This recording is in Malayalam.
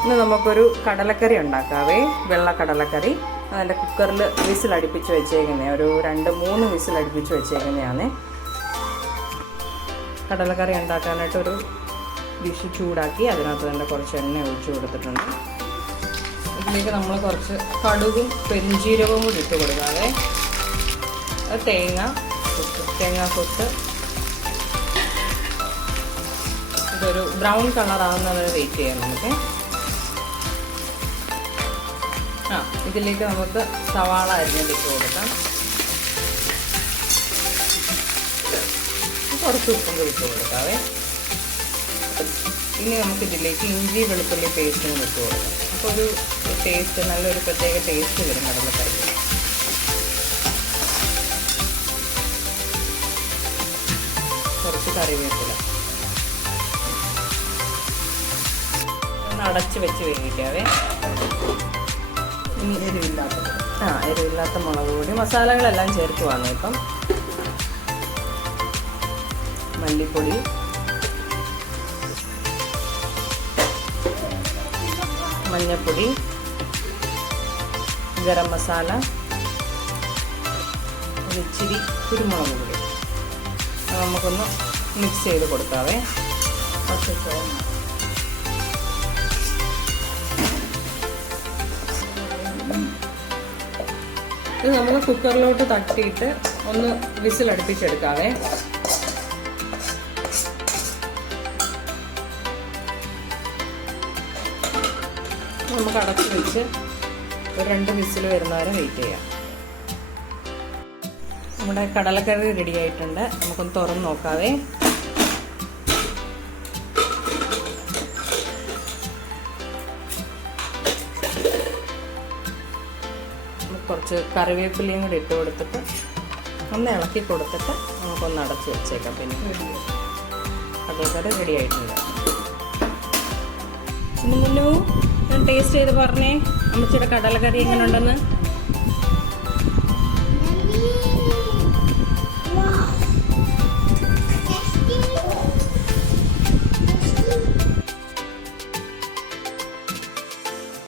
ഇന്ന് നമുക്കൊരു കടലക്കറി ഉണ്ടാക്കാവേ. വെള്ള കടലക്കറി. അതിൻ്റെ കുക്കറിൽ വിസിലടുപ്പിച്ച് വെച്ചേക്കുന്നത്, ഒരു 2-3 വിസിലടുപ്പിച്ച് വെച്ചേക്കുന്നതാണ്. കടലക്കറി ഉണ്ടാക്കാനായിട്ടൊരു ഡിഷ് ചൂടാക്കി അതിനകത്ത് തന്നെ കുറച്ച് എണ്ണ ഒഴിച്ച് കൊടുത്തിട്ടുണ്ട്. ഇതിലേക്ക് നമ്മൾ കുറച്ച് കടുകും പെരുംജീരകവും കൂടി ഇട്ട് കൊടുക്കാതെ തേങ്ങാക്കൊത്ത് ഇതൊരു ബ്രൗൺ കളർ ആവുന്നവരെ വെയിറ്റ് ചെയ്യാം നമുക്ക്. ഇതിലേക്ക് നമുക്ക് സവാള അരിഞ്ഞിട്ട് കൊടുക്കാം. കുറച്ച് ഉപ്പും കൂടി ഇട്ട് കൊടുക്കാവേ. ഇനി നമുക്കിതിലേക്ക് ഇഞ്ചി വെളുത്തുള്ളി പേസ്റ്റും ഇട്ട് കൊടുക്കാം. അപ്പോൾ ഒരു ടേസ്റ്റ്, നല്ലൊരു പ്രത്യേക ടേസ്റ്റ് വരും കടലക്കറിക്ക്. കുറച്ച് കറിവേപ്പില ഒന്ന് അടച്ച് വെച്ച് വേവിക്കാവേ. ഇനി എരിവില്ലാത്ത മുളക് പൊടി, മസാലകളെല്ലാം ചേർക്കുവാണ്. ഇപ്പം മല്ലിപ്പൊടി, മഞ്ഞൾപ്പൊടി, ഗരം മസാല, ഇച്ചിരി കുരുമുളക് പൊടി നമുക്കൊന്ന് മിക്സ് ചെയ്ത് കൊടുക്കാവേ. ഇത് നമ്മൾ കുക്കറിലോട്ട് തട്ടിയിട്ട് ഒന്ന് വിസിലടുപ്പിച്ചെടുക്കാവേ. നമുക്ക് അടച്ച് വെച്ച് ഒരു 2 വിസിൽ വരുന്നവരെ വെയിറ്റ് ചെയ്യാം. നമ്മുടെ കടലക്കറി റെഡി ആയിട്ടുണ്ട്. നമുക്കൊന്ന് തുറന്ന് നോക്കാവേ. കുറച്ച് കറിവേപ്പിലയും കൂടി ഇട്ട് കൊടുത്തിട്ട് ഒന്ന് ഇളക്കി കൊടുത്തിട്ട് നമുക്കൊന്ന് അടച്ച് വെച്ചേക്കാം. പിന്നെ കടലക്കറി റെഡി ആയിട്ടുണ്ട്. മുന്നു ഞാൻ ടേസ്റ്റ് ചെയ്ത് പറഞ്ഞേ അമ്മച്ചിയുടെ കടലക്കറി എങ്ങനെ ഉണ്ടെന്ന്.